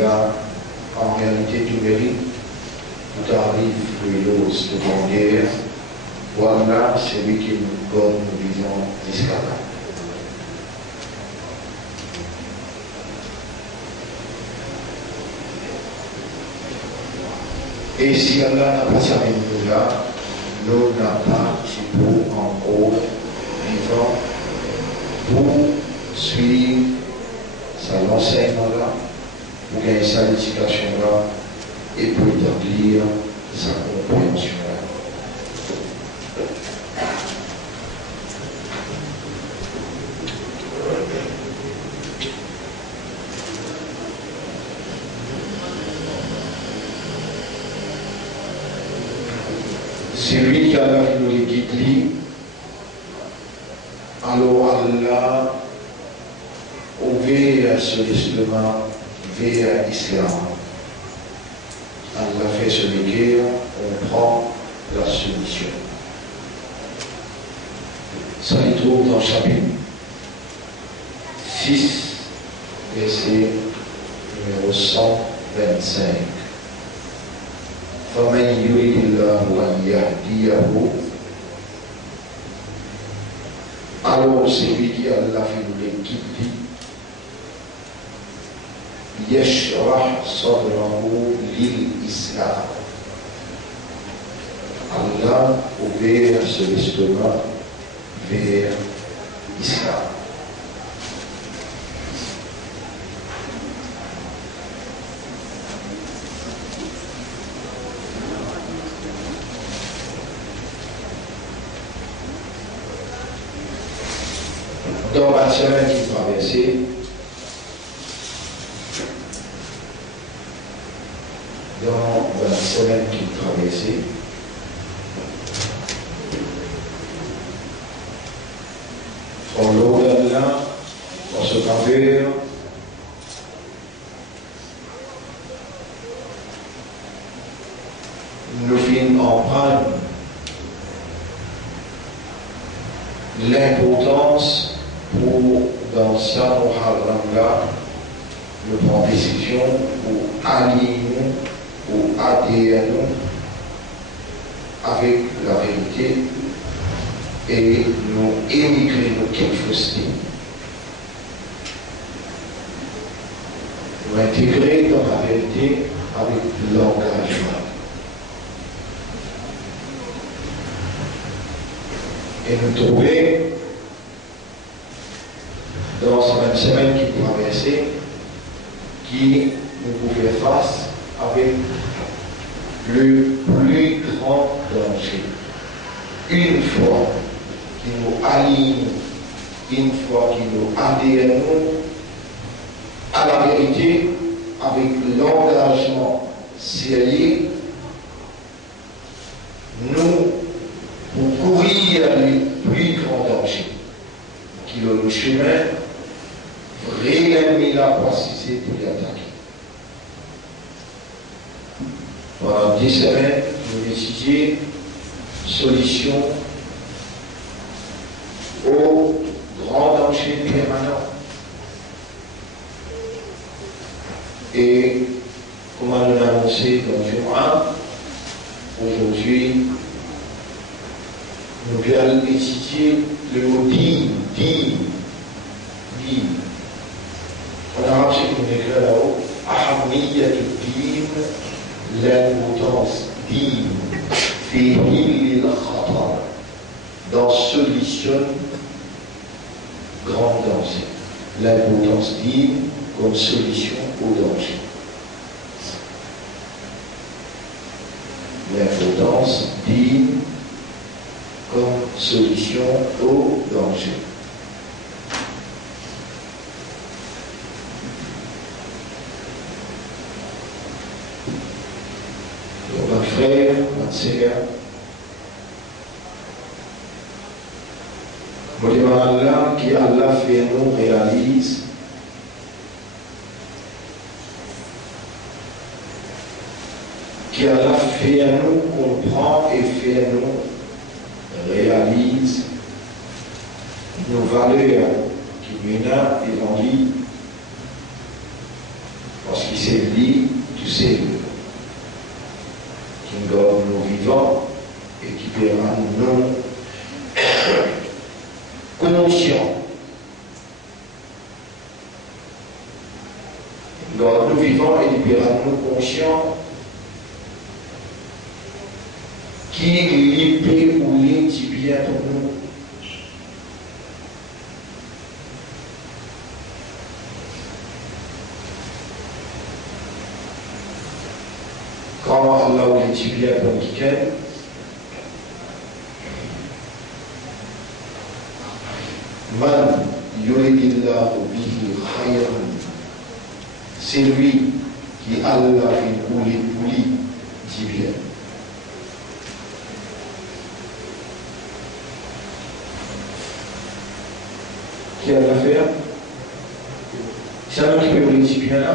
là, en réalité, tu mérites, tout arrive, l'os de guerre. Voilà celui qui nous donne, nous vivons jusqu'à là. Et si Allah n'a pas servi nous là, nous n'avons pas si pour encore vivant pour suivre sa enseignement là, pour gagner sa éducation là, et pour établir sa compréhension là. C'est lui qui a nous les guide, alors Allah ouvert ce instrument vers l'islam. Allah fait ce guerre, on prend la solution. Ça se trouve dans le chapitre 6, verset numéro 125. فمن يريد الله أن يهديه alors celui qui a la fait nous guide يشرح صدره للإسلام Allah ouvert ce estomac vers l'islam. Dans la semaine qui traversait, on l'ordonne là, on se confère, nous finissons en prendre l'importance pour, dans ça, là, nous prendre décision pour aligner, pour adhérer avec la vérité et nous émigrer nos quelque chose. Nous intégrer dans la vérité avec l'engagement. Et nous trouver dans cette semaine qui traversait, qui nous pouvait face avec le plus grand danger. Une fois qui nous aligne, une fois qui nous adhère à la vérité, avec l'engagement sérieux, nous, pour courir le plus grand danger, qui est le chemin, réellement la possibilité pour l'attaquer. Pendant 10 semaines, nous étudions solution au grand danger permanent. Et comme on l'a annoncé dans le journal, aujourd'hui, nous allons étudier le mot digne. En arabe, c'est qu'on écrit là-haut, ahamiyatuddin, l'importance digne, fihi al-khatar, dans solution grand danger. L'importance digne comme solution au danger. L'importance digne comme solution au danger. Donc, mon frère, ma sœur, moi, je demande Allah qui Allah fait nous réalise qui Allah fait nous comprend et fait nous réalise nos valeurs qui nous ont évanouies parce qui c'est lui, tout c'est lui. Qui garde nous vivants et qui verra nous conscients. Garde nous vivants et qui verra nous conscients qui l'épée ou les bien pour nous. Quand Allah ou les bien pour nous, Man yuridillahu bihi khayran, c'est lui qui Allah fait couler pour lui dit bien. Qui a l'affaire? C'est un qui peut vous dire bien là.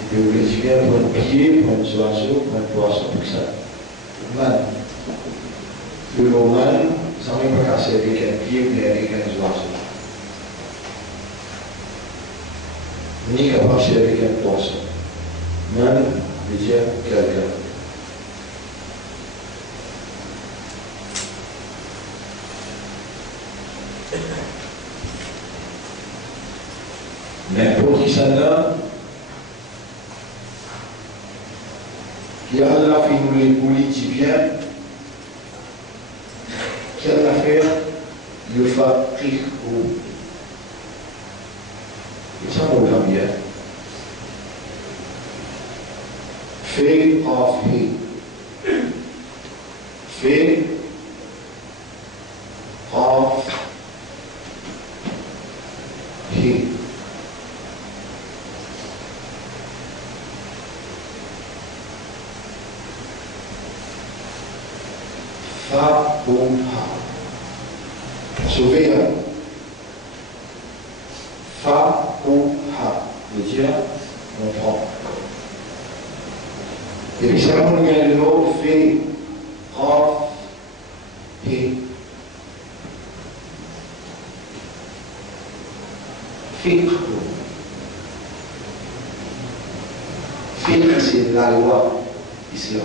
Il peut vous dire bien pour un pied, pour un oiseau, pour un poisson, pour ça. Man. Le mot man, ça ne veut pas casser avec un pied ou avec un oiseau. Ni capable de avec un poisson. Man veut dire quelqu'un. N'importe qui s'en a, qui Allah fait nous les politiques bien, qui a l'affaire, le fabrique ou. Et ça nous va bien. Fait of he. Fait of he. Fa-um-ha. Sauver. Fa-um-ha. Veut dire, on prend. Et puis ça, on a le mot fait, raf, et. Fiqh. Fiqh, c'est la loi islamique.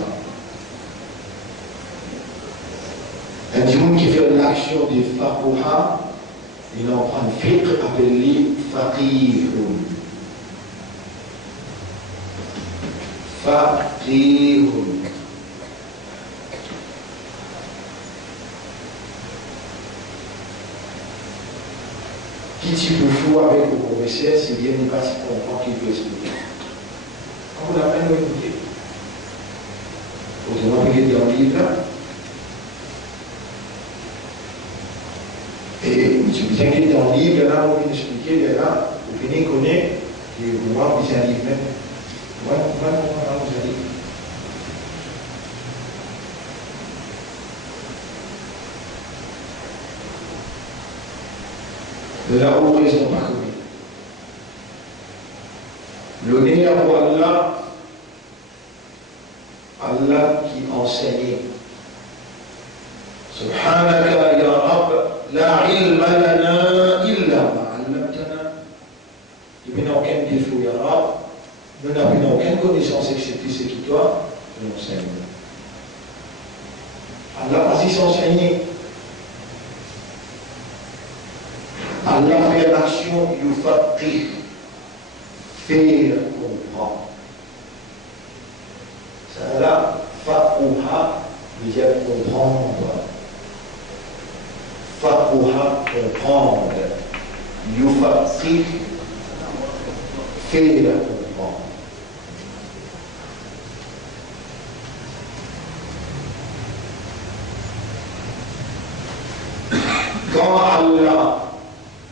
Un dimanche qui fait l'action de Faqouha, il en prend un fiqh appelé Faqihun. Faqihun. Qui type de fou avec le professeur, c'est bien une partie qu'on comprend qu'il peut expliquer. Quand vous l'avez écouté, autrement, vous avez dans le livre là. Et tu vous inquiètes dans le livre, là, on vient expliquer, là, vous venez connaître, et moi, vous avez un livre même. Voilà, vous avez un livre. De la haute raison pas connue. L'honneur pour Allah, Allah qui enseignait. Subhanaka ya Rabb, la ilma lana illa ma 'allamtana. Il n'y a aucun défaut, ya Rabb. Nous n'avons aucune connaissance excepté ce qui toi nous enseigne. Allah a ainsi enseigné. Allah fait l'action yufaqih, faire comprendre. Ça là, faqouha veut dire comprendre. Faqouha, comprendre. Yufaqih, faire comprendre. Quand Allah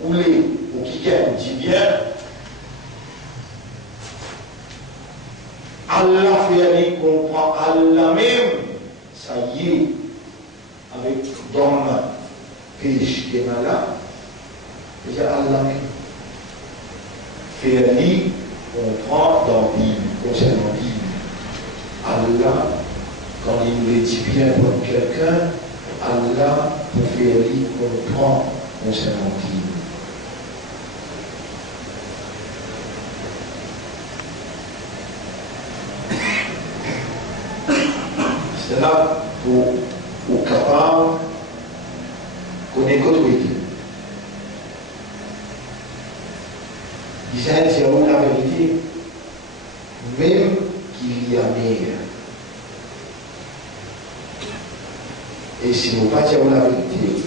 ou qui dit bien, Allah fait aller comprendre Allah même, ça y est, avec Dom, Fish, Gemala, déjà Allah même. Fait aller comprendre dans la Bible, concernant la Bible. Allah, quand il nous dit bien pour quelqu'un, Allah pour faire aller comprendre on s'est menti. C'est là pour capable connaître l'autorité. Israël, c'est vraiment la vérité, même qu'il y a meilleur. Et si nous ne pas dire la vérité,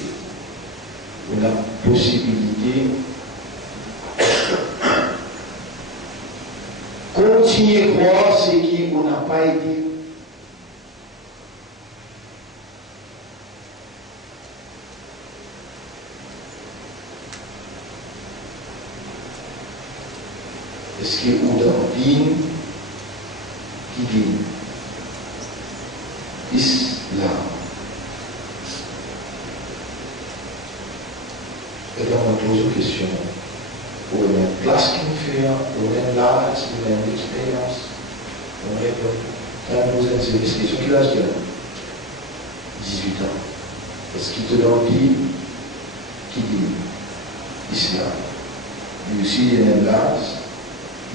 on a possibilité de continuer à croire ce qu'on n'a pas été. Est-ce qu'il y a une qui dit Islam? Et là, on pose une question. Pour une classe qui nous fait, pour une l'âge, pour une expérience, on répond. Quand on pose une question, quel âge tu as? 18 ans. Est-ce qu'il te donne qui dit Islam? Lui aussi, il y a un l'âge.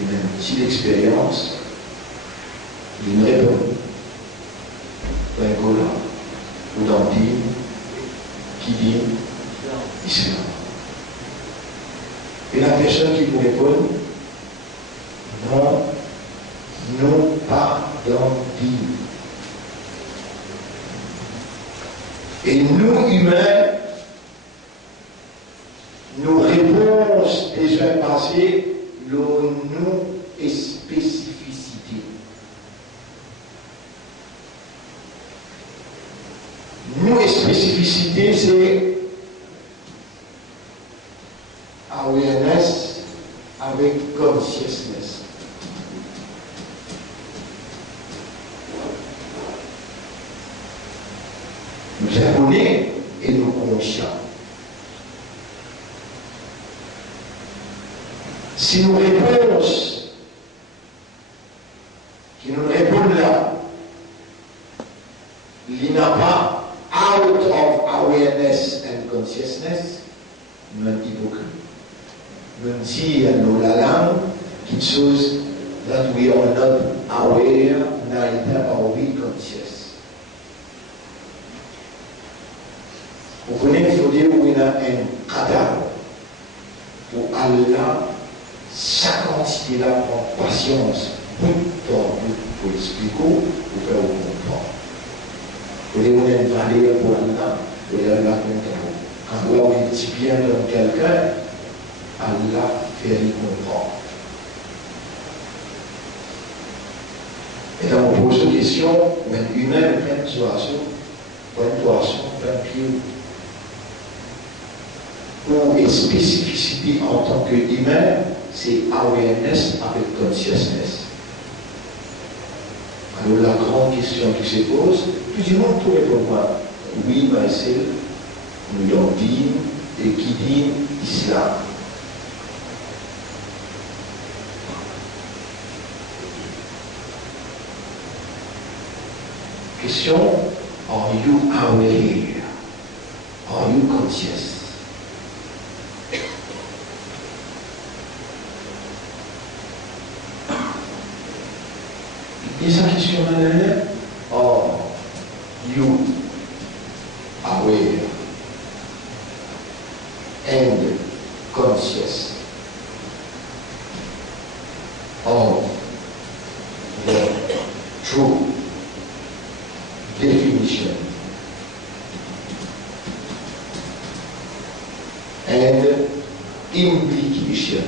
Il a une petite expérience, il me répond. Dans un Gola ou dans le dîme, qui dit Islam. Et la personne qui vous répond, non, non, pas dans le dîme. Et nous, humains, nos réponses déjà passées, le nom et spécificité. Nom et spécificité, c'est awareness avec consciousness. Nous japonais et nous conscients. Si nos réponses qui nous répondent là, il n'a pas out of awareness and consciousness, nous dit beaucoup. Nous dit dans la langue quelque chose that we are not aware, neither are we conscious. Vous connaissez, il faut dire qu'il y a un cadavre pour Allah. Chaque quantité là prend patience, beaucoup de temps pour expliquer, pour faire comprendre. Vous voulez donner une valeur pour Allah, vous voulez la comprendre. Quand vous avez dit bien dans quelqu'un, Allah fait lui comprendre. Et là, on pose une question, un humain prend une situation, plein pied, ou spécificité en tant qu'humain, c'est awareness avec consciousness. Alors la grande question qui se pose, plus du monde pourrait répondre oui, mais c'est nous l'avons dit, et qui dit Islam. Question, are you aware? Are you conscious? Et sa question est, are you aware and conscious of the true definition and implication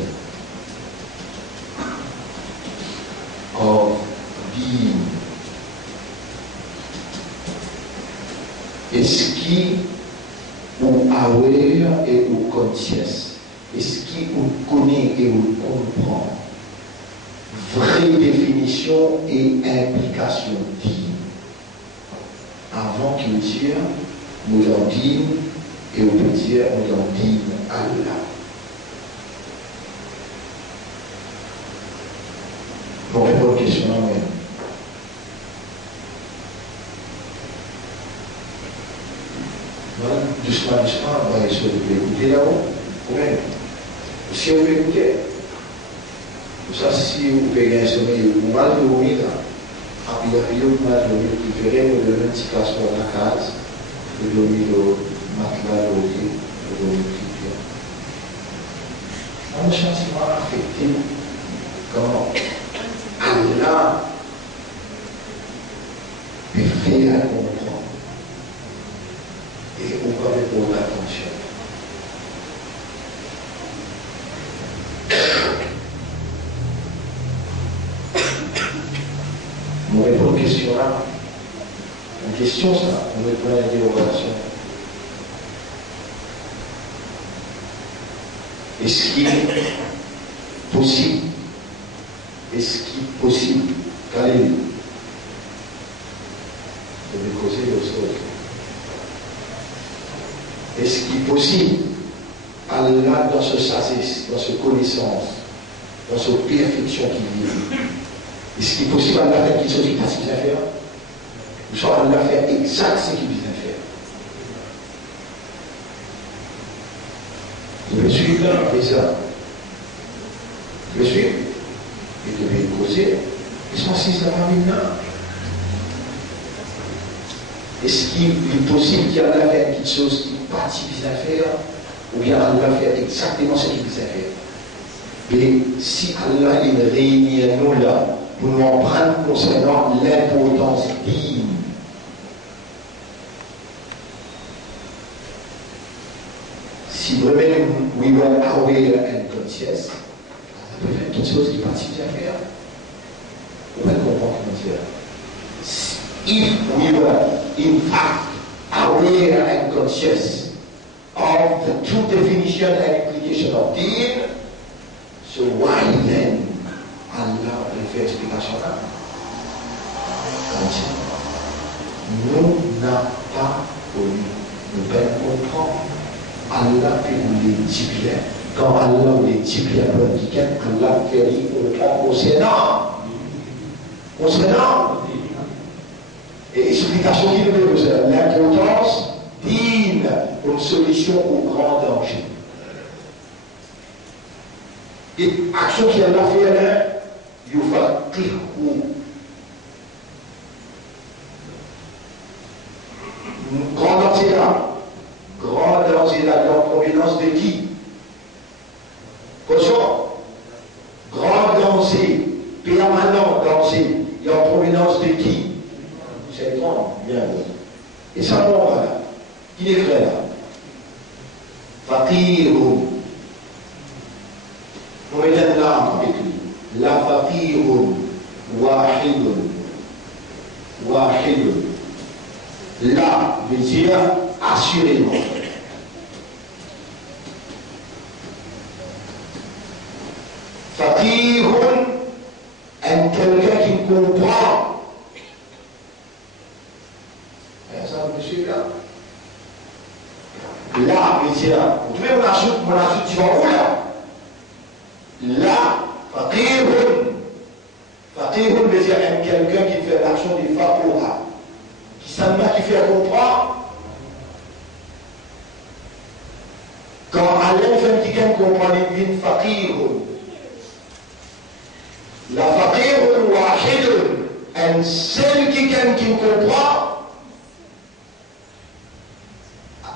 of being? Est-ce qui ou aware et ou conscious? Est-ce qui ou connaît et ou comprend? Vraie définition et implication digne. Avant qu'il dise, nous en dîmes et on peut dire, nous en dîmes Allah. Bon, répondre aux questions là même. Voilà, juste doucement, on va essayer de l'écouter là-haut. Si vous écoutez, ça, si vous payez un sommeil, vous mal dormir, après vous mal dormir, vous verrez, vous devez un petit passeport à la case, vous dormir le matelas, le lit, vous dormir le pied. On a sentiment affecté quand Allah peut faire comprendre et on va répondre attention. On répond aux questions là. Une question ça, on répond à l'interrogation. Est-ce qu'il est possible? Est-ce qu'il est possible? Alléluia. Je vais causer le sol. Est-ce qu'il est possible? Allah dans ce sagesse, dans ce connaissance, dans ce perfection qu'il vit. Est-ce qu'il est possible Allah faire quelque chose qui passe ce qu'il a fait? Ou soit Allah faire exact ce qu'il vient faire? Je me suis là, et ça. Je me suis, et je vais causer. Est-ce que c'est ça maintenant? Est-ce qu'il est possible qu'Allah fasse quelque chose qui passe ce qu'il a fait? Ou bien Allah fait exactement ce qu'il vient faire? Et si Allah il réunit nous là, pour nous en prendre concernant l'importance divine. Si vraiment we were aware and conscious, on peut faire quelque chose qui participe à faire. On va comprendre comment dire. If we were in fact aware and conscious of the true definition and implication of deen, so why then Allah fait explication là? Nous n'avons pas connu, nous pouvons comprendre. Allah fait les dit bien. Quand Allah les dit bien, Allah fait concernant. Et explication qui nous fait besoin. L'importance d'une solution au grand danger. Et action qui Allah fait là, il va dire grand danger là. Grand danger là, en provenance de qui? Attention, grand danger, permanent danger, et en provenance de qui? C'est grand, bien. Et ça, bon, là, il est vrai là. Faqirun. On met un arme avec lui. La faqirun, wahidun. Wahidun. Là, veut dire assurément. Faqirun, quelqu'un qui comprend. Ça, monsieur, là. Là, veut dire, vous trouvez mon ajoute, tu vas où là? Là, faqirun. Faqirun veut dire quelqu'un qui fait l'action du faqura. Qui s'en va, qui fait comprendre. Quand Allah fait quelqu'un comprend une faqirun. La faqirun wahidun. Un seul quelqu'un qui comprend.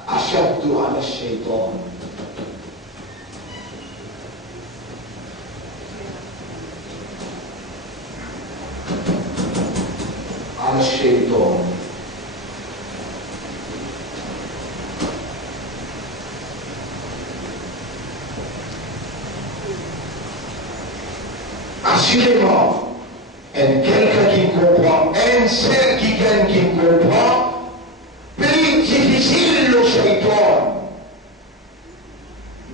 أشد على الشيطان على الشيطان assurément quelqu'un qui comprend un seul quelqu'un qui comprend plus difficile le shaitan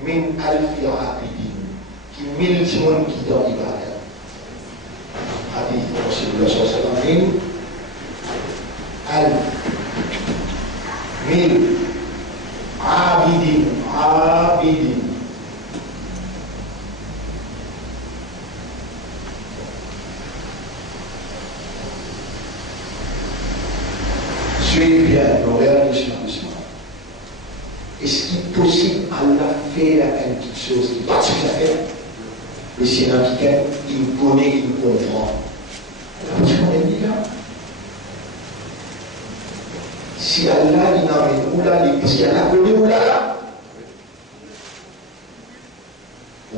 min alfi abidin qui mille monde qui dans l'ibadah hadith Rasulullah sallallahu alayhi wa sallam mille abidin suivez bien l'horaire du doucement. une petite chose qui n'est pas tout à fait. Le Seigneur qui t'aime, il connaît, il comprend. Tu connais là? Si Allah, il n'a rien, ou là, si Allah connaît, ou là,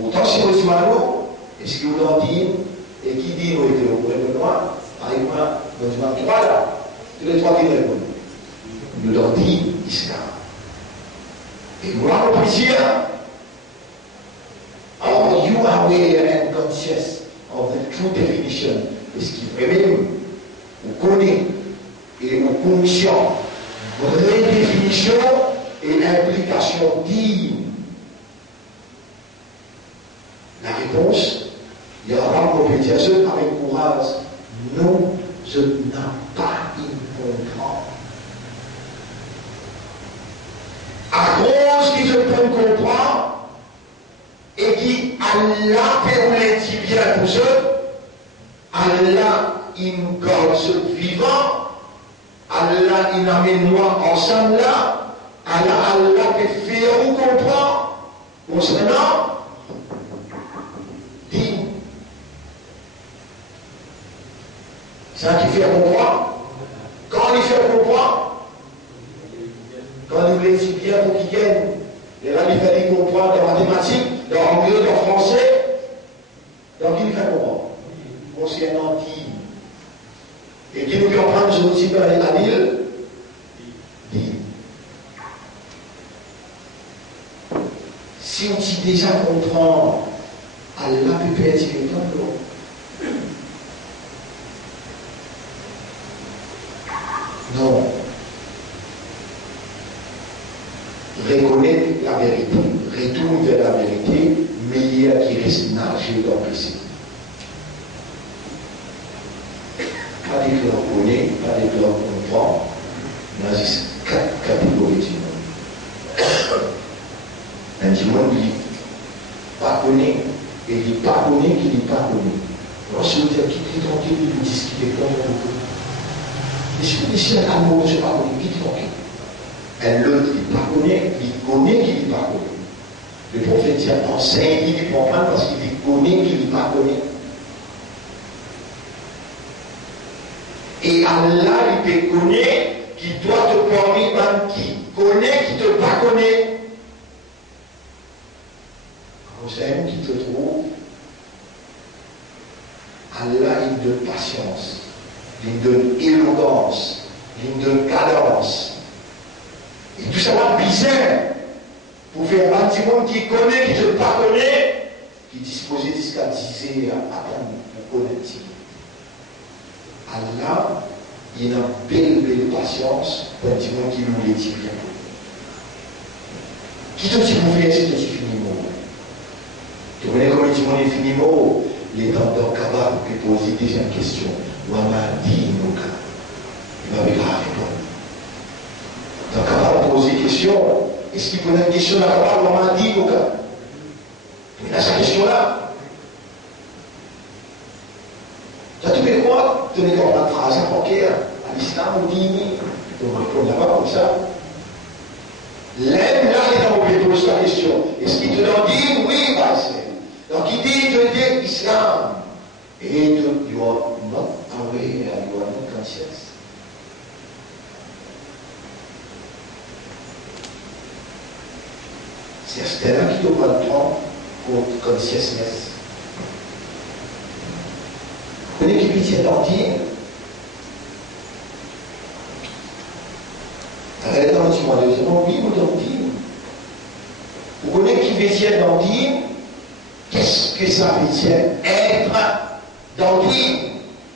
autant si vous êtes malo, est-ce que vous en dites, et qui dit, nous étions au courant de moi, arrive-moi, nous disons, trois là, tous les trois qui répondent. Nous leur dit, Islam. Et nous avons plaisir. Are you aware and conscious of the true definition? Est-ce qu'il vraiment, vous connaissez et vous conscient vraie définition et implication digne? La réponse, il y aura pour dire ceux avec courage, non, je n'ai pas une comprendre. À cause qu'ils se peuvent comprendre et qui Allah permet si bien pour eux, Allah il nous garde ce vivant, Allah il amène nous ensemble là, Allah peut faire nous comprendre concernant dit. C'est ça qui fait comprendre. Quand il fait comprendre, quand nous voulons si bien pour qu'il gagne, et là il fallait comprendre en mathématiques, dans l'anglais, dans le français, donc il fait comprendre. Concernant dit. Et qui nous fait prendre ce aussi dans les habits, dit. Si on s'y déjà comprend, Allah peut faire tirer tant l'eau. Non. Reconnaître la vérité, retourne vers la vérité, mais il y a qui reste nager dans le passé. Pas des cœurs connaît, pas des cœurs comprend, il y a juste 4 catégories du monde. Un du monde qui pas connaît, et qui pas connaît, qui n'est pas connaît. Lorsque vous dites qui est tranquille, il vous discute comme on peut. Et si vous dites un amour, je ne sais pas connaître, qui est tranquille. Et l'autre qui ne connaît, qui connaît, qui ne pas connaît. Le prophète dit enseigne, il ne comprend pas parce qu'il connaît, qui ne pas connaît. Et Allah, il te connaît, qui doit te parler, même qui connaît, qui ne te pas connaît. Quand c'est un qui te trouve, Allah, il donne patience, il donne éloquence, il donne cadence. Et tout ça va bizarre pour faire un petit monde qui connaît, qui ne pas connaît, qui dispose jusqu'à diser à attendre pour connaître. Allah, il a une belle patience pour un petit monde qui nous les dit bien. Qui te dit pour faire c'est aussi finiment. Tu connais comment il dit mon infiniment, les gens sont capables de poser déjà une question. Wama dit nous il va avec la réponse. Donc, capable de poser des questions. Est-ce qu'il pose une question là, capable, on m'a dit, donc, il a sa question là. Tu as tout fait quoi? Tu n'es pas en phrase à bancaire, à l'islam, ou dit, on répond là-bas comme ça. L'aime là, il a posé la question. Est-ce qu'il te l'a dit? Oui, bah, c'est. Donc, il dit, tu dis islam. Et you are not aware, you are not conscious. C'est là qui doit prendre pour consciousness. Vous connaissez qui vient d'Andir? Dans le mois deuxièmement, oui, ou d'Andir. Vous connaissez qui vient d'Andir? Qu'est-ce que ça veut dire être d'Andir?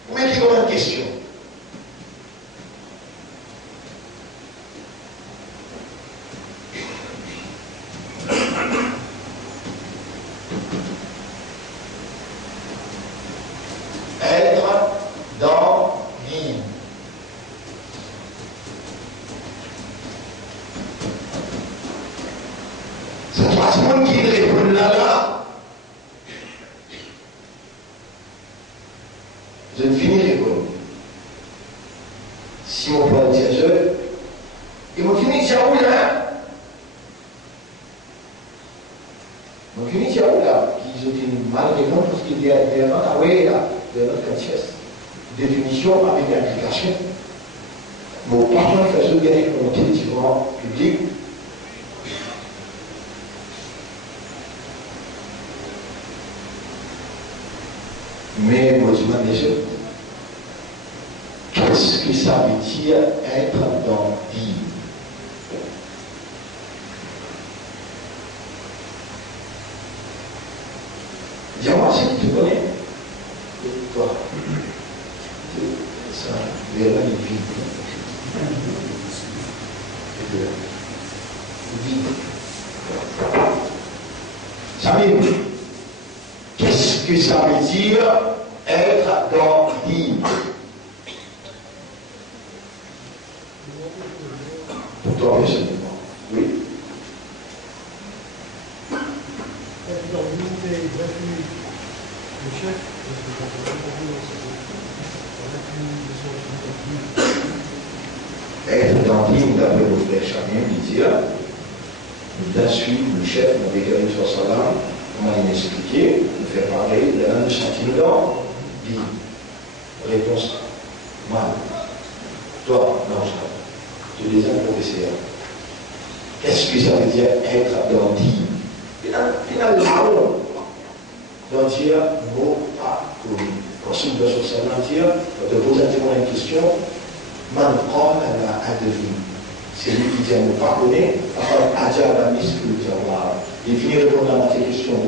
Vous mettez comme une question. Je ne finirai pas. Donc, il y a là, qui ont une mal répondre parce qu'il y a des de notre conscience. Définition avec application. Mon partenaire faisait gagner mon télévision public. Mais moi, je me dis, qu'est-ce que ça veut dire être dans vie? Dis-moi si tu connais. Et toi, ça, vers la vie. Ça veut dire, qu'est-ce que ça veut dire être dans vie? Pour toi, personnellement, oui. Être dans vie, c'est le chef. Être dans vie, d'après le frère Chamien, il dit, nous devons suivre le chef, mon déclaré sur Salam, comment il m'expliquait, nous faire parler de l'un de sentiments dans vie. Réponse, mal. Toi, non, tu es un professeur. Qu'est-ce que ça veut dire être dans vie? Il y a l'arbre. Dans dire, mot pas connu. Quand si nous devons sur Salam dire, on te pose une question, man prend à deviner. C'est lui qui dit à nous pardonner, à dire à la mise que nous avons. Il finit de répondre à ces questions.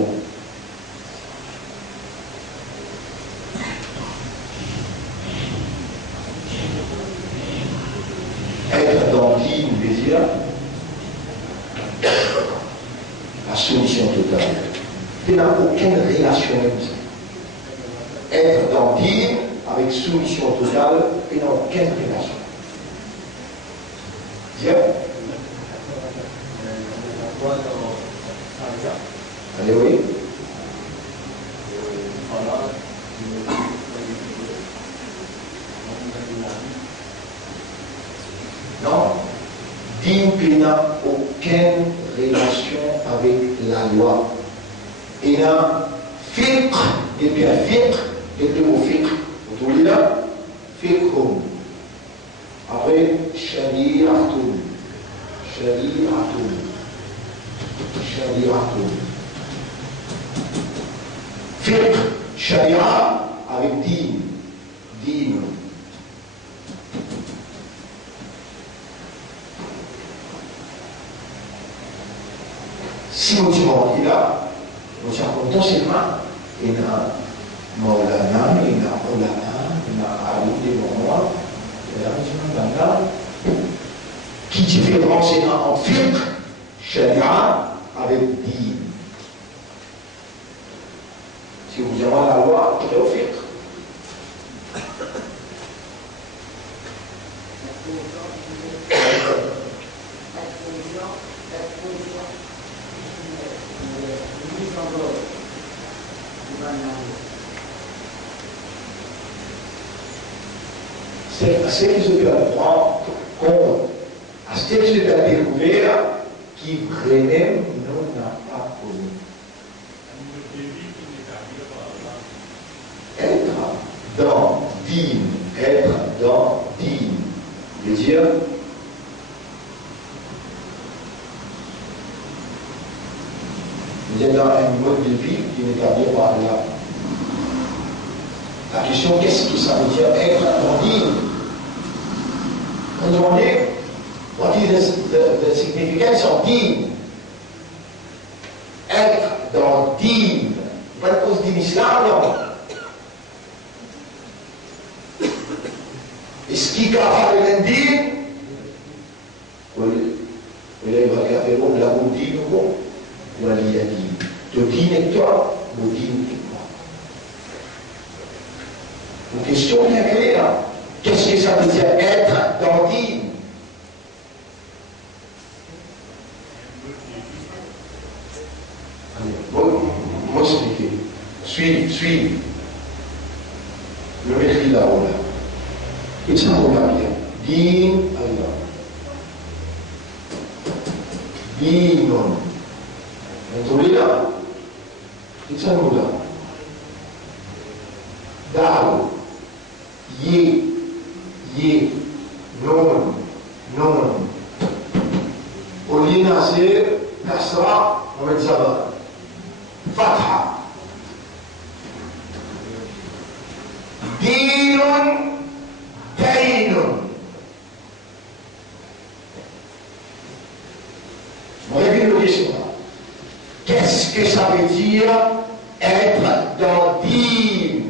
Être dans qui nous veut dire la solution totale. Il n'y a aucune relation avec ça. Être dans qui avec soumission totale, il n'y a aucune relation. Bien. Allez, oui. Non. Digne n'a aucune relation avec la loi. Il y a fiqh, et bien fiqh, et le mot fiqh. Vous trouvez là? Fiqhum. Après, shari'atun. Shari'atun. Shari'atun. Fiqh, sharia, avec din. Din. Si vous dites, il y a, nous avons potentiellement, il y a Maulana, il y a Maulana, il y a Ali, il y a Moulana, qui différencie en fiqh, sharia, avec din. Si vous avez la loi, il est au fiqh. C'est ce que je peux prendre compte, à ce que je peux découvrir, qui vraiment nous n'a pas connu. Être dans digne, veut dire vous êtes dans un mode de vie qui est établi par là. La question, qu'est-ce que ça veut dire être dans digne? On demandait, what is the significance of digne? Être dans digne, pas à cause de l'islam, non. Est-ce qu'il y a un digne? Oui, il y a un digne, la digne, ou la digne. Le digne est toi, le digne est moi. Une question bien claire. Qu'est-ce que ça veut dire être dans digne? Moi expliquer. Suis. Le maîtrise là-haut là. Et ça on va bien. Digne, Allah. Digne. Vous trouvez là? C'est ça nous là. Dal, ye, non, non. Au lieu nasir, kasra, on met zabar. Fatha. Dinun, dainun. On répète le question. Qu'est-ce que ça veut dire être dans din?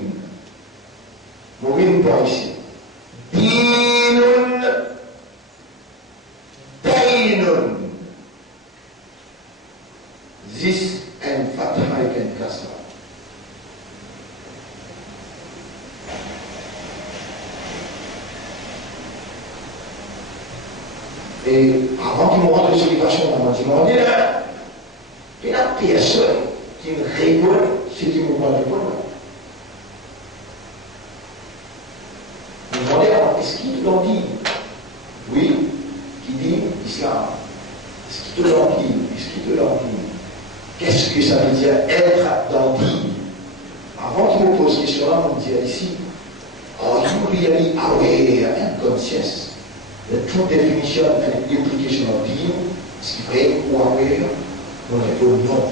Vous voyez une point ici. Dinun, dainun. This and fatha and kasra. Et avant qu'il me rentre l'explication dans mon dit là, il y a personne qui me répond ce qui me parle de problème. Vous me demandez, est-ce qu'il l'en dit? Oui, qui dit islam. Est-ce qu'il te l'en dit? Est-ce qu'il te l'en dit? Qu'est-ce que ça veut dire être dans dit? Avant qu'il me pose cette question-là, on me dit ici, are you really aware and conscious? The true definition and implication of deen, ce qui fait ou aware, on répond non.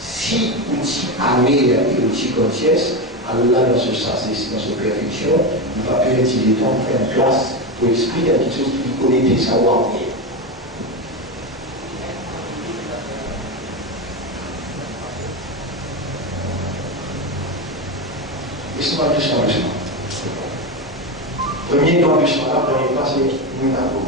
Si outil aware et outil conscious, Allah dans ce sens, dans cette perfection, il va permettre les temps de faire une place pour expliquer quelque chose qu'il connaît déjà ou aware. Laissez-moi juste un peu. Premier ambition, la première fois, c'est Mounako.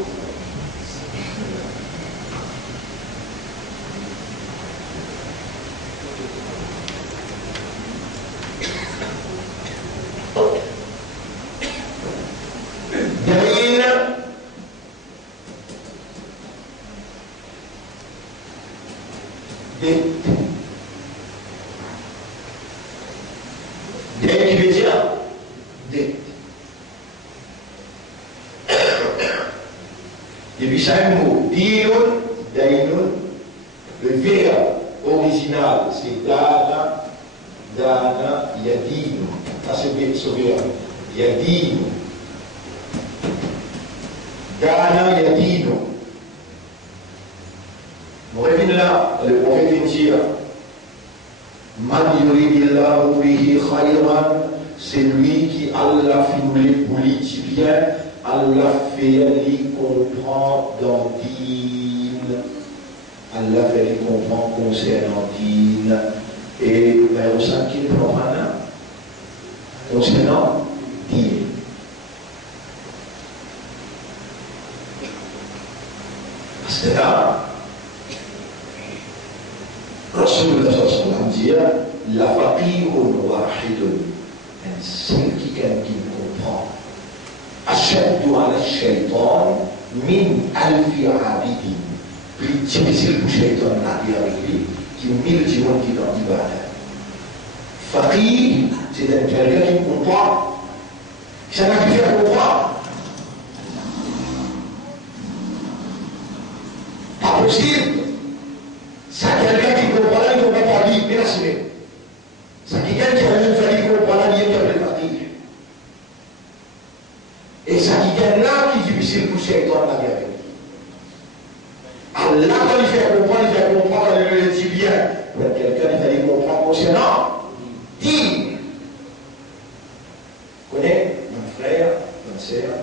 Dès qui veut dire dès. Et puis ça un mot, dinun, dainun, le verbe original c'est dana, dana, yadinu. Ça c'est ce verbe, yadinu. Dana, yadinu. On revient là, le prophète vient dire, man yuridillahu bihi khayran, c'est lui qui Allah fait pour lui bien. Allah fait lui comprendre dans din. Allah fait lui comprendre concernant din. Et au sein qui comprend concernant din. Parce que là, Rasulullah sallallahu alayhi wa sallam dit la faqihun wahidun, un seul qui comprend. أشد على الشيطان من ألف عابد. Plus difficile pour le shaitan d'arriver avec lui, qui mille gens qui dans l'ibada. Faqih, c'est quelqu'un qui comprend. Ça n'a pu faire comprendre. Pas possible. Ça quelqu'un qui comprend là, il ne comprend pas lui, mais là c'est. Ça quelqu'un qui a une famille qui comprend là, il est un faqih. Et ça qui vient là qui est difficile pour Shaitan la vie avec lui. Allah, quand il fait comprendre, il le dit bien. Pour quelqu'un, il fallait comprendre concernant. Dis. Connais mon frère, ma sœur.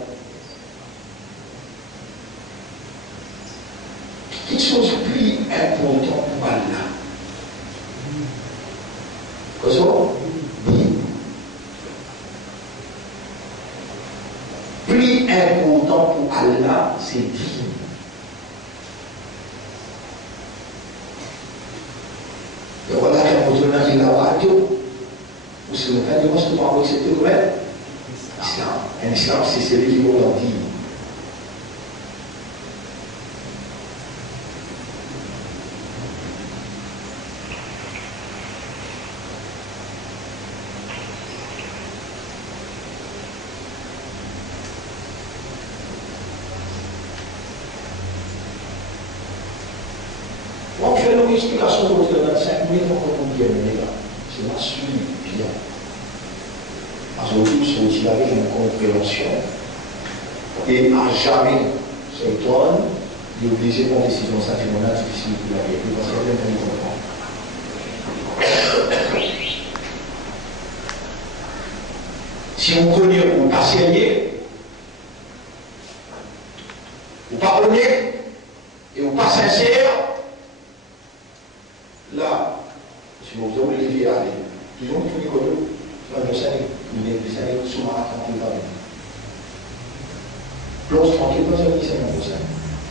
Quelque chose de plus important pour Allah. Quoi ça? Plus important pour Allah, c'est digne. Et voilà qu'un autre qui l'a radio, ou si le fait de moi, je ne peux pas accepter le vrai. Un islam, c'est celui qui vaut leur digne. On fait une explication de votre 25 minutes pour qu'on comprenne. suffire. Parce que tout ce qui avec une compréhension et à jamais ce temps, il est obligé de prendre une décision sentimentale difficile pour la vie. Parce qu'il y a bien comprendre. Si vous connaissez ou pas sérieux, ou pas honnête, et ou pas sincère, là, si vous voulez lever à aller, toujours vous pouvez connaître, dans le Sénégal, il est des années sous-marins tranquille dans le Plonge tranquille dans le Sénégal,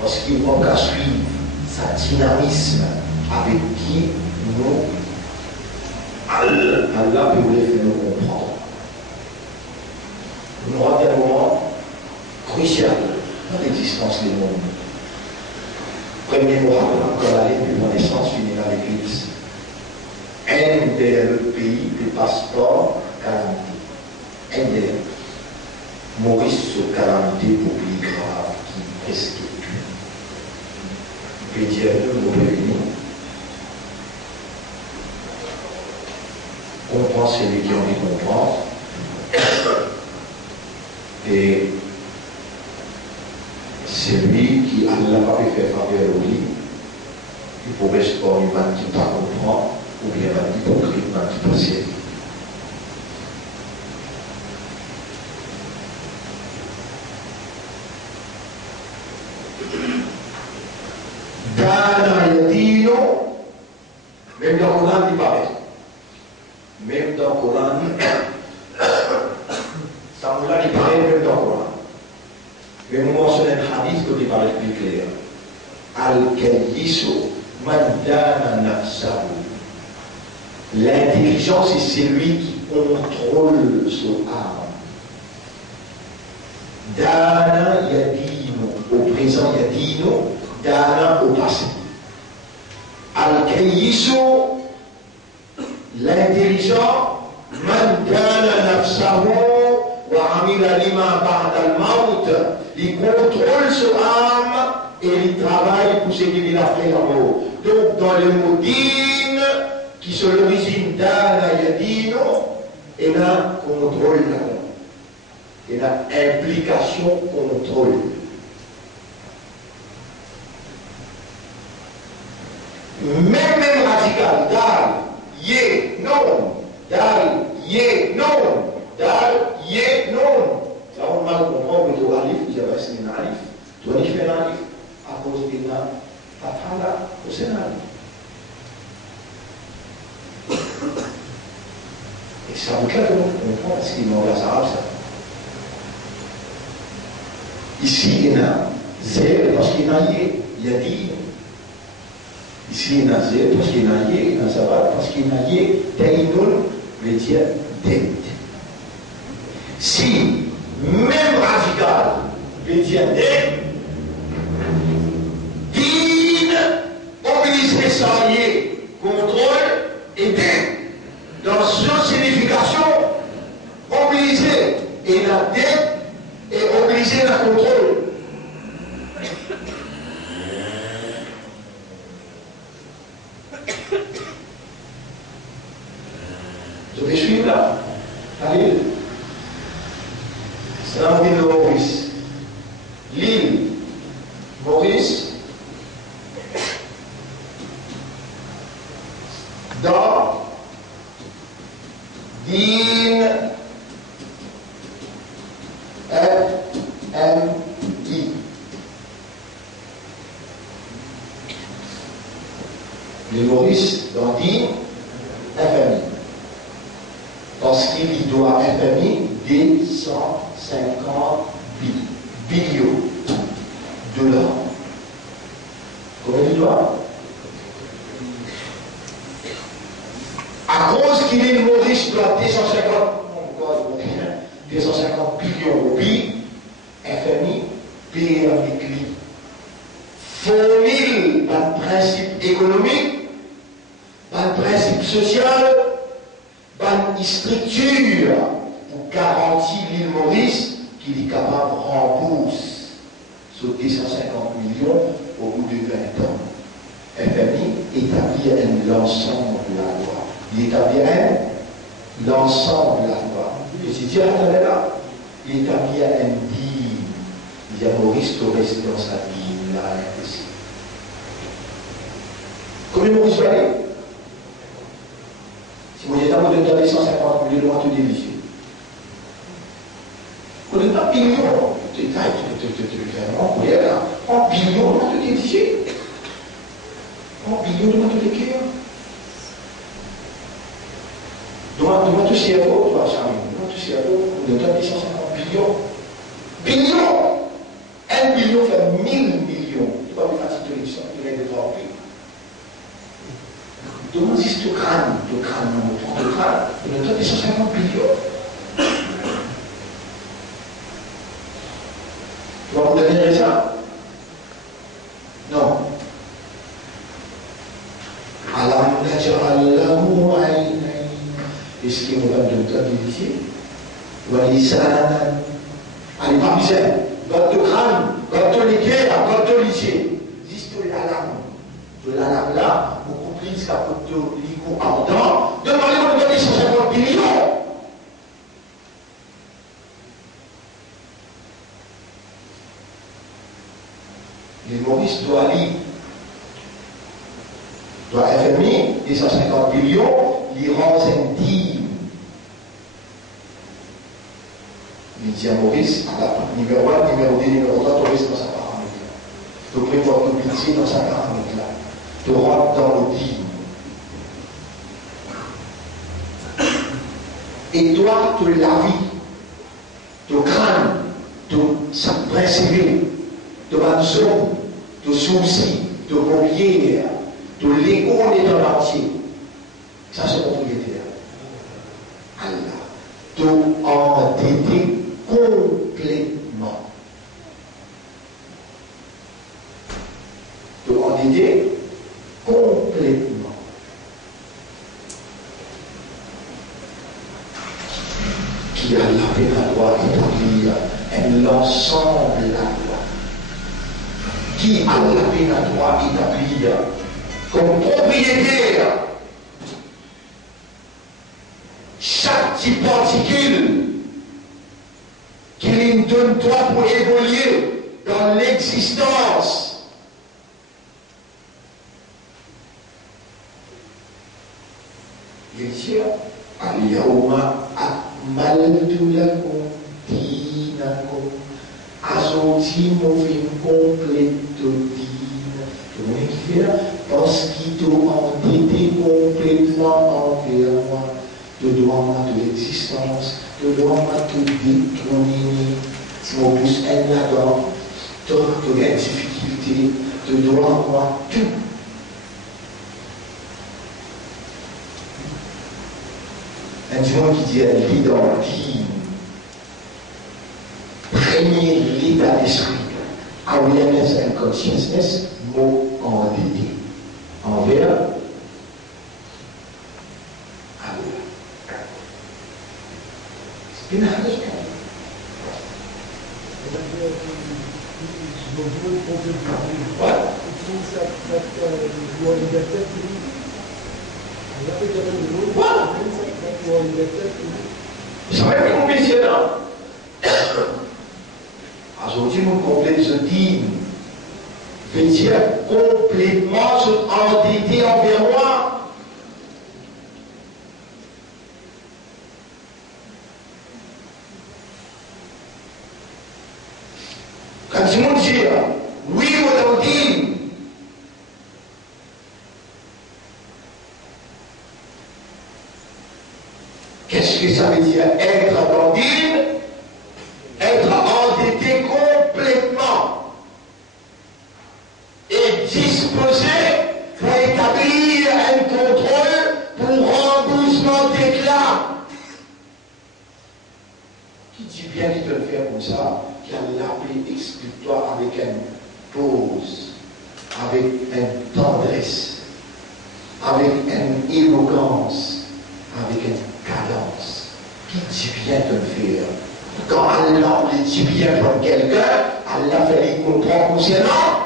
parce qu'il manque à suivre sa dynamisme avec qui nous, Allah peut vous les faire nous comprendre. Nous avons un moment crucial dans l'existence du monde. Premier mot, encore la ligne de naissance finira l'église. Un des pays de passeport calamité. Un des Maurice sur calamité pour plus grave qui presque tue. Je peux dire deux mots réunis. Comprends celui qui a envie de comprendre. Et celui qui Allah n'a pas pu faire faveur au lit, il pourrait se prendre une main qui ne comprend, ou bien un hypocrite, une main qui passe. Dana Yadino, même dans le Coran, il paraît. Même dans le Coran, ça me l'a dit pareil, même dans le Coran. Mais nous mentionnons un hadith que tu parles plus clair. Al-Kayyiso Mandana Nafsahu. L'intelligence, c'est celui qui contrôle son âme. Dana Yadino, au présent Yadino, Dana au passé. Al-Kayyiso, l'intelligent, Mandana Nafsahu. Il contrôle son âme et il travaille pour ce qu'il a fait là-haut. Donc, dans le mot din, qui sont l'origine d'Ana Yadino, il y a contrôle là-haut. Il y a implication contrôle. Même radical, dal, yé, non, dal, yé, non. Dal, yé, non. Là, on va comprendre que le alif, il y a un alif. Tu vas faire un alif à cause de la fatala au Sénat. Et ça vous claque, on comprend parce qu'il m'envoie ça. Ici, il y a zéro parce qu'il y a yé, il y a dit. Ici, il y a zéro parce qu'il y a yé, il y a sabat parce qu'il y a yé, taïnoun, veut dire dette. Si, même radical, veut dire din, obligé salarié, contrôle et dette. Dans son signification, obligé et la dette est obligé la contrôle. Je vais suivre là. Allez. C'est la ville de Maurice. L'île Maurice, dans Din FMI. L'île Maurice, dans Din FMI. Parce qu'il doit FMI des 150 billions de dollars. Combien il doit? À cause qu'il est Maurice doit 250 billions de roupies, FMI paye avec lui. Formule par principe économique, par principe social, par structure pour garantir l'île Maurice qu'il est capable de rembourser sur 250 millions au bout de 20 ans. FMI établit l'ensemble de la loi. Il établit l'ensemble là, et si Dieu est là, il établit un dîme. Il dit à Maurice, tu restes dans sa dîme, là, ici. Combien Maurice va aller? Si vous êtes à vous de donner 150 000 euros, tout diriger. Vous n'êtes pas million, tu fais vraiment courir là. En billion, on va te diriger. En billion, on va te décrire. Devant tout cerveau, toi, Charlie, devant tout cerveau, vous donne 150 billions. Billions! 1 billion fait 1000 millions. Tu vas me faire cette élection, tu viens de voir plus. Demande si tu crâne, non, tu crâne, vous donne 150 billions. Tu vas vous donner ça? Non. Alam naj'allahu aynayn. Est-ce qu'il va de toi ici? Walisanan. Allez, pas misère. Votre crâne, votre liquide, votre lycée. Juste l'alarme. De l'alarme là, beaucoup plus qu'à votre lico ardent. Demandez-vous de donner 150 millions. Les Maurice doit aller, doit FMI, les 150 millions, les rend dîme. Il dit à Maurice, à la numéro 1, numéro 2, numéro 3, tu restes dans sa paramètre là. Tu prévois ton pitié dans sa paramètre là. Tu rentres dans le dîme. Et toi, tu la vie, tu crâne, tu principe, tu maison, tu souci, tu paupière, tu l'égo est en entier. Ça, c'est propriétaire. Allah. Tu endetté complètement. Tu endetté complètement. Qui a la loi établir l'ensemble de la loi. Qui a la loi établir comme propriétaire chaque petite particule qu'il donne toi pour évoluer dans l'existence. Il dit Al-Yawma akmaltu lakum dinakum. Aujourd'hui, nous vivons complètement dîne. Vous voyez qui fait là? Parce qu'il doit endetté complètement envers moi. De droit de l'existence, de droit de détourner, si on pousse un là-dedans, de la difficulté, de droit moi tout. Un dimanche qui dit l'identité, premier l'état d'esprit, awareness and consciousness, mot endetté, envers. Ça va être compliqué là. Aujourd'hui, nous complétons ce dîme. Veut dire complètement endetté envers moi. Quand tout le monde dit oui ou non dîme, qu'est-ce que ça veut dire être dans dîme? Être endetté complètement et disposé pour établir un contrôle pour remboursement d'éclat. Qui dit bien qu'il peut le faire comme ça? Qui a l'appelé explique-toi avec une pause, avec une tendresse, avec une éloquence, avec une cadence. Qui dit bien de le faire? Quand Allah dit bien pour quelqu'un, Allah fait les comprendre consciemment.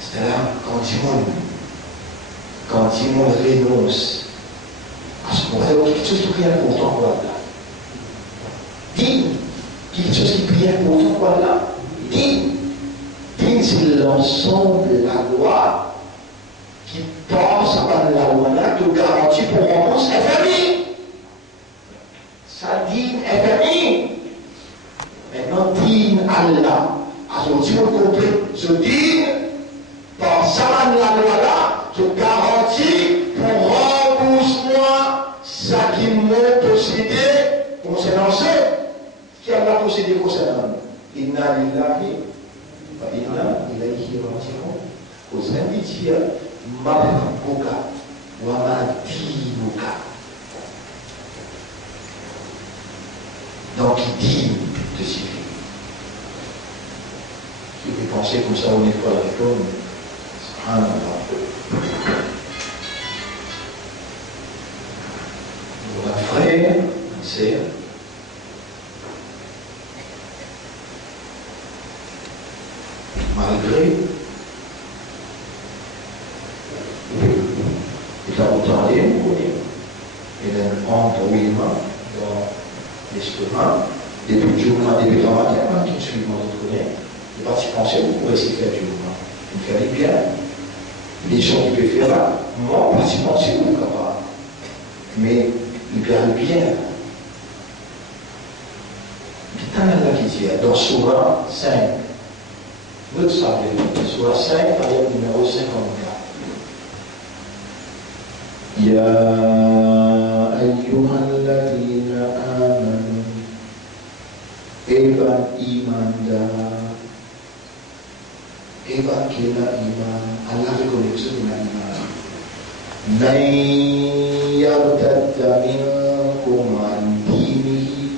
C'est là quand Timon renonce à ce qu'on va quelque chose qui prie important pour Allah. Digne, quelque chose qui prie important pour Allah. Digne, c'est l'ensemble de la loi qui passe par la loi là de garantie pour rendre sa famille. Sa digne est famille. Maintenant, digne Allah. À son Dieu compris, je dis, par ça, la loi là, je garantis pour rembourse-moi ça qui m'a possédé concernant ce qui a possédé concernant nous. Inna lillahi wa inna ilayhi raji'un. Aux invités, Mabouka wa Madinuka. Donc, il dit de civil. Si vous pensez comme ça, on n'est pas avec l'homme. Un frère, une sœur, malgré il a autant d'air, il a une honte au humain dans l'estomac, depuis le jour, depuis le matin, qui suit mon autre. Il va s'y penser, vous pourrez s'y faire du mouvement. Vous faites bien. Les gens qui peuvent faire là, moi, pas s'y penser, vous capable. Mais il perd bien. Il y a un qui dit, dans Soura 5, vous le savez, Soura 5, ayat numéro 54. Ya ayyuhalladhina amanu, Evan imanda. Evan kila iman, Allah reconnaît ce qu'on a iman. Man yartadda minkum an dinihi,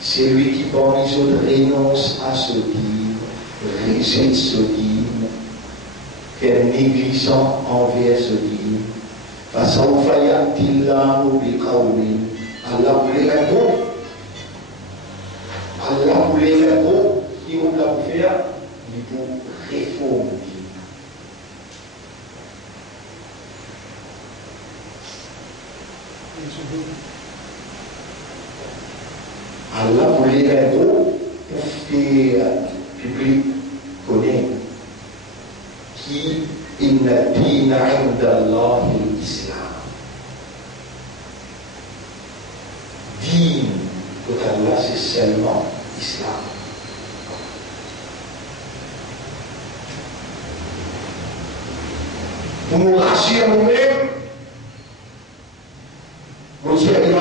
celui qui parmi eux renonce à ce dîme, rejette ce dîme, fait négligent envers ce dîme. Fasawfa ya'tillahu biqawmin, Allah voulait répondre. Allah voulait répondre, qui on l'a fait, il faut réformer. Allah voulait répondre pour faire public connaître qui inna dina inda Allah l'Islam. Dîne pour Allah, c'est seulement l'Islam. Pour nous rassurer nous-mêmes, mon Dieu est en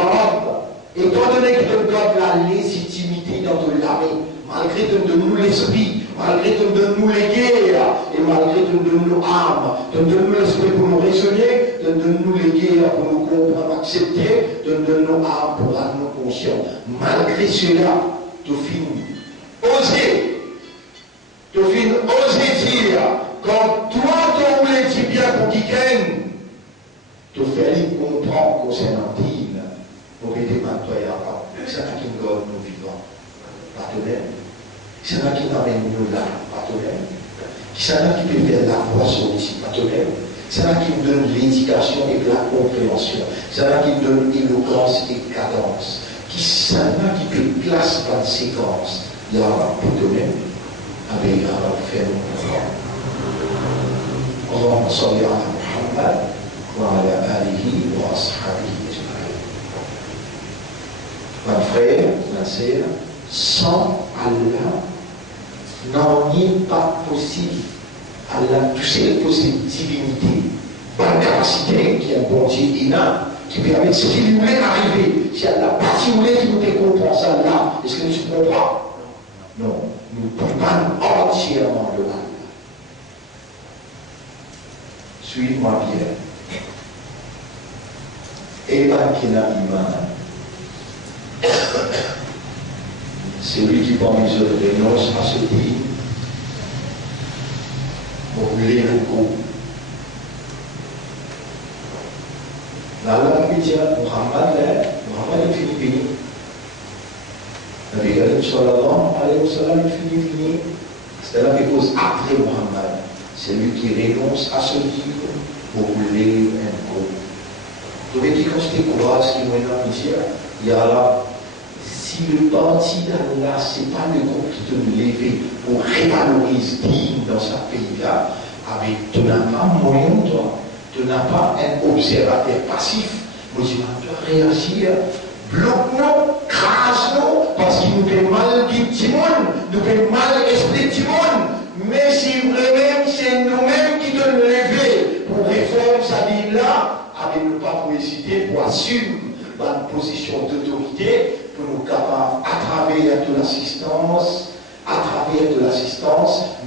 étant donné que tu donnes la légitimité dans ton l'armée, malgré que tu donnes l'esprit, malgré que tu donnes les guerres, et malgré que tu donnes nos armes, tu donnes l'esprit pour nous raisonner, tu donnes les guerres pour nous comprendre, accepter, tu donnes nos armes pour rendre nos conscients. Malgré cela, tu finis. Tu finis oser dire, quand toi tu voulais dire bien pour qui gagne, tu fais lui comprendre concernant Dieu. Vous mettez maintenant et avant. C'est là qui nous donne nous vivants. Pas de même. C'est là qui nous amène nous là. Pas de même. C'est là qui peut faire la poisson ici. Pas de même. C'est là qui nous donne l'éducation et la compréhension. C'est là qui nous donne éloquence et cadence. C'est là qui peut placer par séquence. Il y a pas de même. Avec un fait mon programme. اللهم صل على محمد وعلى آله وأصحابه أجمعين. Mon frère, ma sœur, sans Allah, n'en est pas possible. Allah, tu sais les possibles divinités, par capacité qui est un bon Dieu inné, qui permet ce qu'il voulait arriver. Si Allah pas si voulait qu'il nous comprend ça là, est-ce que nous comprenons? Non, nous prenons entièrement de Allah. Suis-moi bien. Evan Kina Iman. Celui qui parmi eux renonce à ce dit, vous voulez beaucoup. Là, on peut dire, Muhammad est fini. Nabi Karim sallallahu alayhi wa sallam est fini. C'est là que cause après Muhammad. celui qui renonce à se vivre pour rouler un groupe. Donc, qui constate quoi, ce qui m'a dire, il y a là, si le parti d'Allah, ce n'est pas le groupe qui te lève pour revaloriser digne dans ce pays-là, avec tu n'as pas moyen, toi, tu n'as pas un observateur passif, mais tu dois réagir, bloque-nous, crase-nous, parce qu'il nous fait mal dit tout le monde, nous fait mal expliquer tout le monde, mais si vraiment c'est nous-mêmes qui devons lever pour réformer sa vie-là, avec nous pas pour hésiter, pour assumer une position d'autorité, pour nous capables, à travers de l'assistance,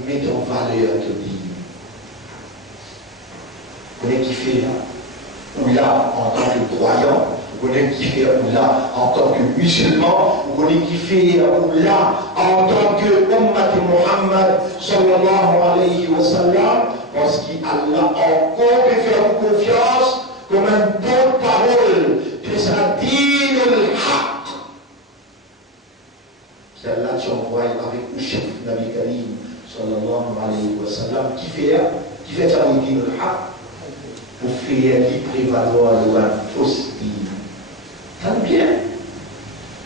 mettre en valeur de vie. Vous voyez qui fait là, ou là en tant que croyant, vous voyez qui fait ou là en tant que musulman, vous voyez qui fait ou là en tant que Ummat Muhammad sallallahu alayhi wa sallam, parce qu'Allah encore peut faire confiance comme un porte-parole de sa dîne al-haq. C'est là que j'envoie avec le chef Nabi Karim sallallahu alayhi wa sallam qui fait sa dîne al-haq pour faire prévaloir la fausse dîne. Ça nous bien.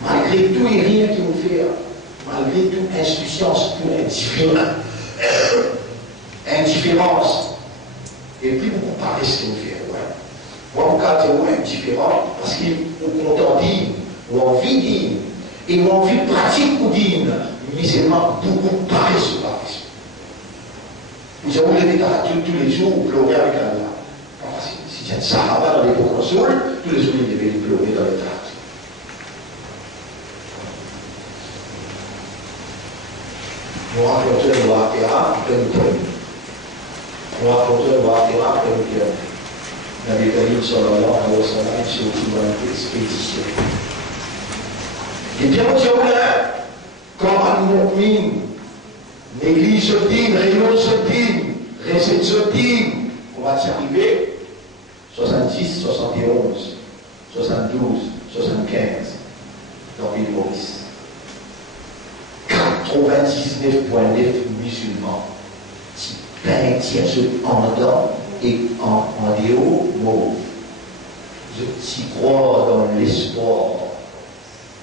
Malgré tout et rien qui nous fait, malgré toute insouciance, toute indifférence, et puis vous comparez ce que nous fait. Moi, mon cas, c'est différent parce qu'on contendit, ou envie digne, et ou envie pratique ou digne, mais c'est beaucoup paresse ou paresse. Nous avons les déclarations tous les jours, pleurer avec Allah. Si tu as un Sahaba dans l'époque Rasoul, tous les jours il devait pleurer dans les tracts. Nous racontons le Waqira, nous racontons le Waqira, Nabi Karim sallallahu alayhi wa sallam sur une expédition. Et bien, quand un mu'min néglige ce dîme, renonce ce dîme, récite ce dîme, on va y arriver 70, 71, 72, 75 dans l'île Maurice. 99,9 musulmans qui peignent en dedans et en dehors, mot. Je crois dans l'espoir.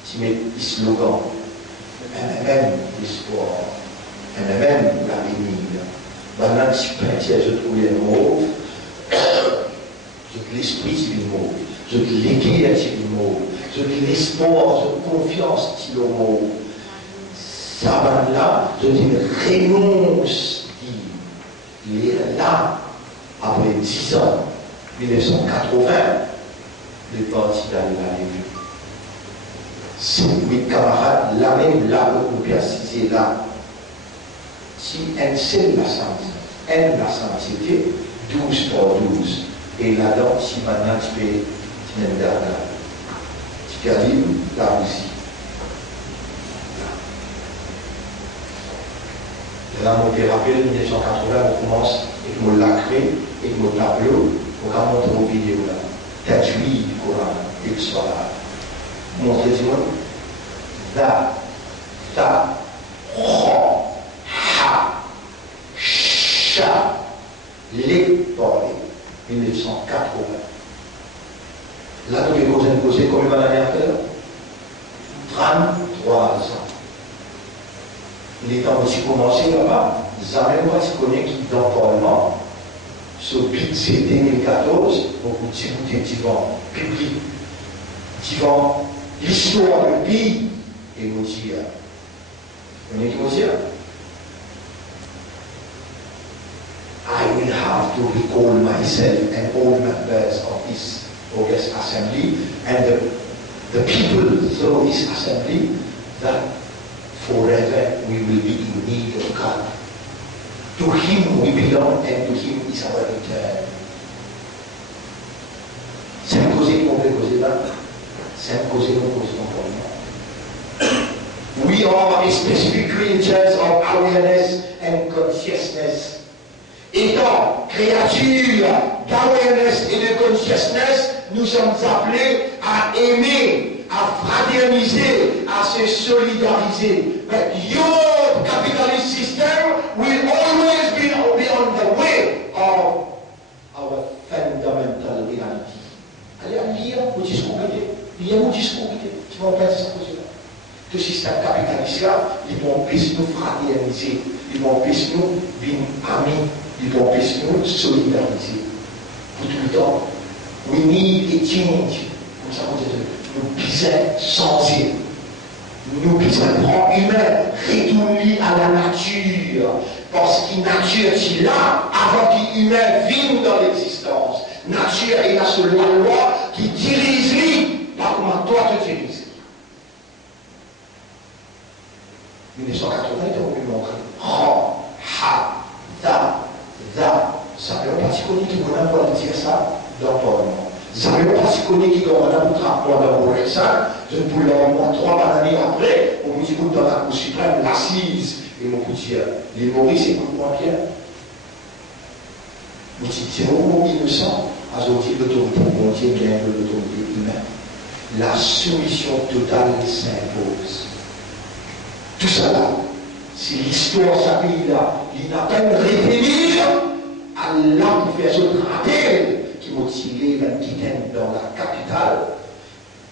Tu mets des slogans. Même l'espoir. Même l'avenir. Maintenant, tu peins, je trouve les mots. Je l'esprit, c'est le mot. Je l'équilibre, c'est le mot. Je l'espoir, je confiance, c'est le mot. Ça va là, je dis renonce. Il est là. Après 10 ans, 1980, le parti d'Allah est vu. Si mes camarades, là même, là où on peut assister là, si un seul la c'était 12 par 12. Et là-dedans, si maintenant tu peux là, tu peux aller là aussi. Là, on peut rappeler 1980, on commence et on l'a créé, et on tableau, on va montrer aux vidéos là. Tajwid du Coran, et que ce soit là. Montrez-moi. Da, ta, ro, ha, cha, les parler. 1980. Là, nous devons imposer combien d'années à faire 33 ans. Il est temps aussi commencé là-bas. Jamais moi, je connais qui dans le Parlement, ce budget 2014, beaucoup de divan public, divan l'histoire du pays, et nous dire. Vous voyez qui vous dire I will have to recall myself and all members of this August Assembly and the people through this assembly that forever we will be in need of God. To Him we belong and to Him is our return. C'est un causer qu'on peut causer là. C'est un causer qu'on cause encore. We are specific creatures of awareness and consciousness. Étant créatures d'awareness et de consciousness, nous sommes appelés à aimer, à fraterniser, à se solidariser. But your capitalist system will always be on the ça, ils vont empêcher nous fraterniser, ils vont empêcher nous d'être amis, ils vont empêcher nous solidariser. Pour tout le temps, we need a change. Comme ça, on dit, nous besoin changer. Nous besoin prendre humain, retourner à la nature. Parce que la nature est là avant que l'humain vive dans l'existence. Nature est là sur la loi qui dirige lui, pas comment toi te diriges. 1980, on lui montre Ra, Ha, Da. Ça ne veut pas si qu'on dit qu'on a pas dire ça dans ton nom. Ça ne veut pas si qu'on dit qu'on a pour rapport dans le ça. Je ne peux l'en 3 années après, on vous dit dans la Cour suprême, l'assise. Et mon coup dire, les Maurice, écoute-moi bien. Vous dites, c'est vraiment innocent. Aujourd'hui, l'autorité mondiale vient de l'autorité humaine. La soumission totale s'impose. Tout ça là, c'est l'histoire de ce pays-là. Il n'a pas révélé à l'âme qui fait ce rappel qui m'a tiré la quittaine dans la capitale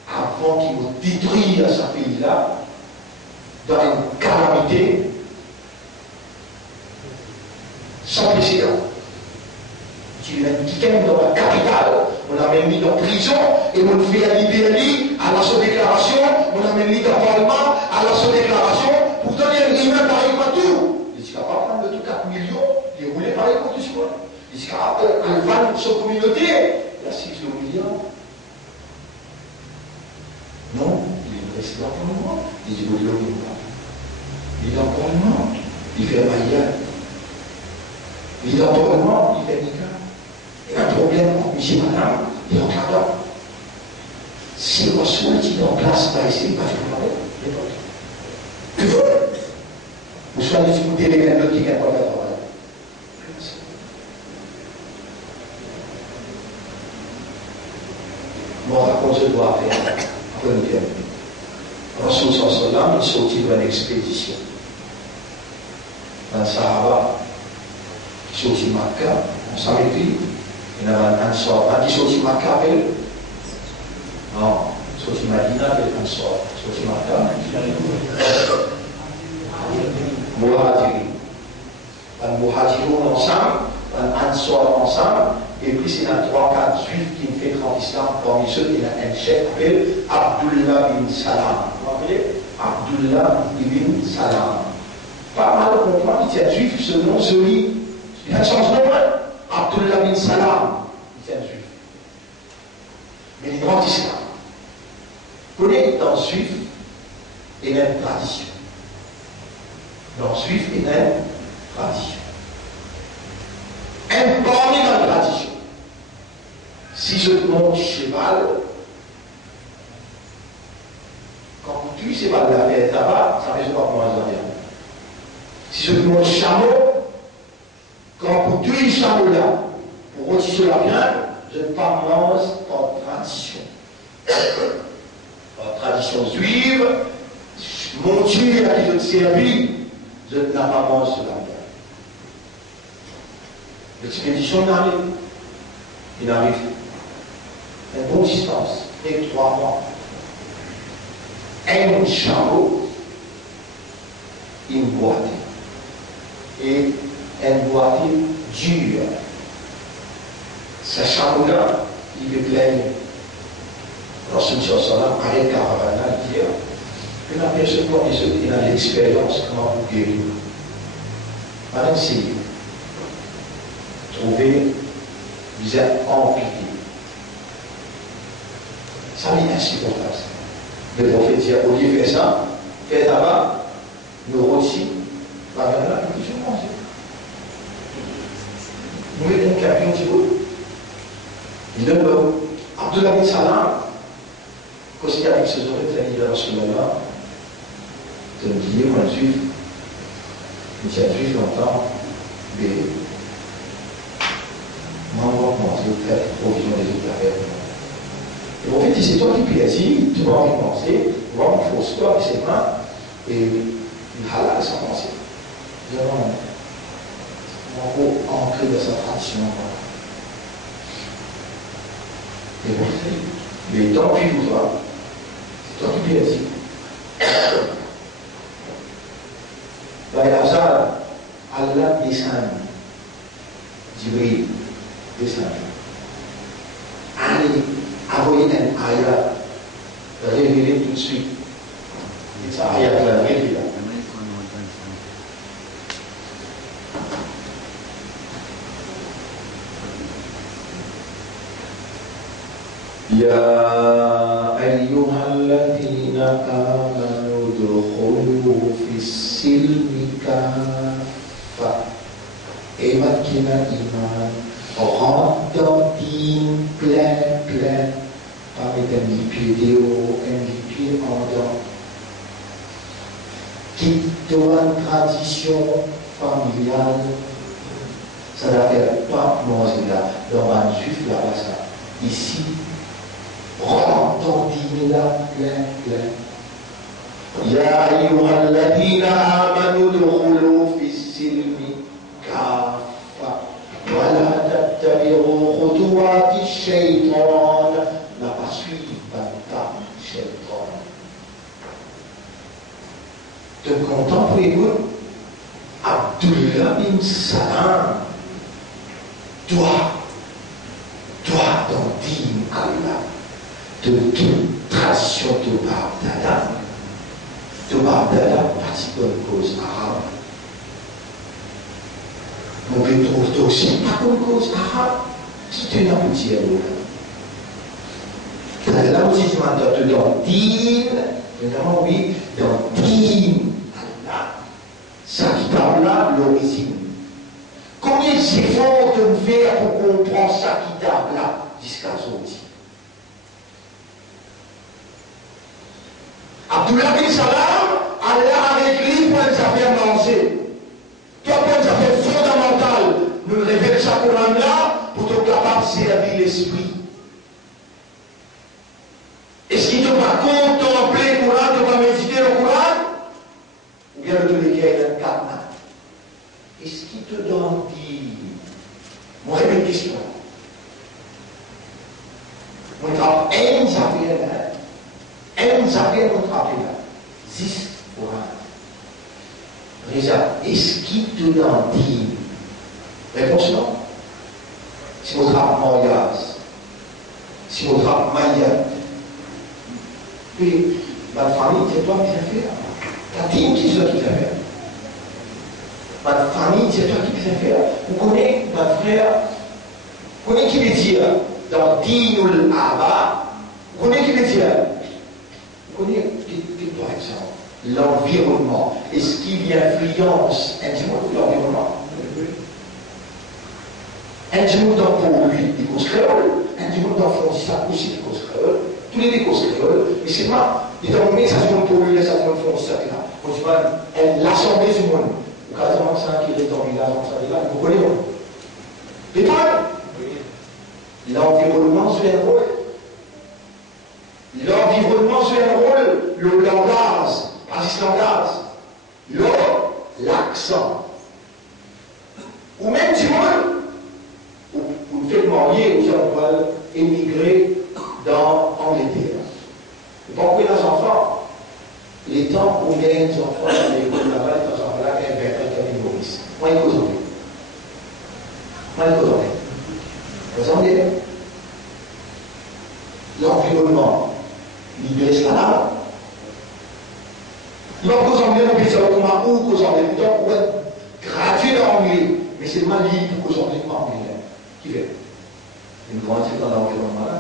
avant qu'il m'a détruit à ce pays-là dans une calamité sans précédent. Il a quittaine dans la capitale, on a même mis dans prison et on fait libérer à la sous déclaration, on a même mis dans le Parlement à la sous déclaration pour donner un humain pareil partout. Il dit qu'il ne va pas prendre de 4 millions, il roulait pareil pour tout ce monde. Il dit qu'il va vendre sa communauté, il a 6 millions. Non, il reste là pour le monde. Il dit vous l'avez pas. Il est dans le monde, il fait maillage. Il est dans le monde, il fait nickel. Il y a un problème entre monsieur et madame, il rentre là-dedans. Si on soit dit en place, pas ici, pas faire parler, il faut. Vous soyez discuté avec un autre qui n'a pas fait travail. Mon raconte, je dois faire. Après, nous terminons. Rasoul sallam, il sortit d'une expédition. Dans le Sahara, il sortit de Makkah, on savait plus. Il y a un Ansar. Qui sortit de Makkah avec non, sortit de Madina avec Ansar. Sortit de Makkah. Muhajirin. Un Muhajirin ensemble, un Ansar ensemble, et puis c'est un 3-4 juifs qui me fait en islam. Parmi ceux, il y a un chef qui s'appelle Abdullah bin Salam. Vous vous rappelez Abdullah bin Salam. Pas mal de comprendre, il y a un juif, ce nom, celui, il a changé de nom. Abdullah bin Salam, il est un juif. Mais il est grand islam. Vous connaissez, dans le juif, il y a une tradition. Dans le juif, il y a une tradition. Parmi dans la tradition, si je monte cheval, quand vous tuez ce cheval là, et tabac, ça ne fait pas pour moi dire. Si je monte chameau, quand vous tuez le chameau là, pour rôtir la viande, je ne pas mange par tradition. Par tradition juive, mon Dieu a qui te servi, je ne pas mange la viande. L'expédition il arrive à une bonne distance, et 3 mois. Un chameau, une boîte. Et une boîte dure. Ce chameau-là, il est plein. Lorsqu'il arrête caravane, il dit une personne comme les autres, il a l'expérience comment vous guérir. Madame, c'est trouver, vous êtes empilé. Ça m'est insupportable. Le prophète dit, au lieu de faire ça, fais tabac, nous rôtis, la viande là, nous toujours manger. Nous mettons un camion petit bout. Il donne Abdullah bin Salam, quand il y a avec ses oreilles, il a dit à Rasulallah, de me dire, moi, un juif, il y a un juif longtemps, mais moi, on va commencer à faire provision des autres affaires. Et en fait, c'est toi qui plaisir, tu vas en penser, tu vas en fausse toi, c'est pas, et il halal sans penser. Nous avons ancré dans sa tradition. Et bon, mais tant pis vous toi, c'est toi qui plaisir. Allah descend. Jibril descend. Allez, envoyez un ayat. Révélez tout de suite. C'est ça, ayat là, révélez. يا أيها الذين آمنوا ادخلوا في السلم كافة إيمانكنا إيمان rentre din plein avec un pied un pied ardent quitte une tradition familiale ça n'a pas manger là dans un juif là-bas ça ici rentre din là plein يا أيها الذين آمنوا ادخلوا في السلم كافة ولا تتبعوا خطوات الشيطان لا suivre الشيطان. Te contemplez-vous Abdullah bin Salam, toi dans din Allah, de toute tradition de Bagdad, partie de la cause arabe. On peut trouver aussi pas comme cause arabe, c'est une amitié à là aussi, je m'entends dans din, notamment oui, dans din Allah. Ça qui parle là, l'origine. Combien d'efforts de faire pour comprendre ça qui parle là, jusqu'à aujourd'hui? Abdullah bin Salam, Allah avec lui pour les affaires manger. Toi, pour les affaires fondamentales, nous révèle ce Coran-là pour te capable de servir l'esprit. Est-ce qu'il te va contempler le Coran, te va méditer le Coran? Ou bien le te l'écrire dans le cadre? Est-ce qu'il te donne dit? Moi, j'ai une question. Moi, je travaille un affaire là. Un affaire pour travailler là. 10 Coran. Déjà, est-ce qu'il te donne dit? Réponse non. Si vous travaillez en gaz, si vous travaillez maillot, puis ma famille, c'est toi qui fais faire. Ta team, c'est toi qui fais faire. Ma famille, c'est toi qui fais faire. Vous connaissez, ma frère, vous connaissez qui veut dire dans Dinul Abba, vous connaissez qui veut dire? Vous connaissez, par exemple, l'environnement. Est-ce qu'il y influence intimement l'environnement? Intimement dans pour lui, des causes créoles. Intimement dans Francis aussi, des causes créoles. Tous les causes créoles. Mais c'est moi, il est en ça se pour lui, ça se font ça là. On dit pas, l'assemblée du monde. Au cas où ça qui est dans le village, ça là, vous connaissez. Les pas l'environnement joue un rôle. L'environnement joue un rôle, le langage, pas juste langage. L'accent. Ou même du monde, vous faites marier, vous allez émigrer dans Angleterre. Vous comprenez les enfants? Les temps où il y a des enfants dans l'école là-bas, les enfants là, qui ont un Maurice. Moi, il faut vous entendez? L'environnement, il laisse la langue. Il va vous emmener au pays comment ou vous emmener pour être gratuit dans l'anglais, mais c'est mal libre pour vous emmener en anglais. Qui fait? Une grande dans l'environnement là.